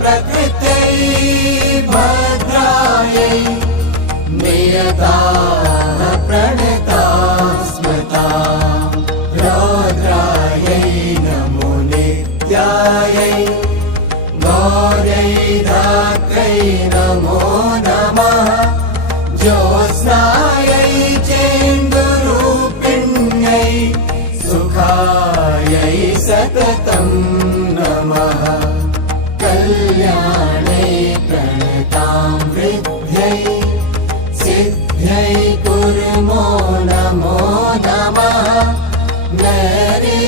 प्रकृत्यै भद्रायै नियताः प्रणताः स्मृता रौद्रायै नमो नित्यायै गौर्यै धात्र्यै नमो नमः ज्योत्स्नायै चेन्दुरूपिण्यै सुखायै सततं नमः कल्याणे प्रणतां वृद्ध्यै सिद्ध्यै कुर्मो नमो नमः नैरे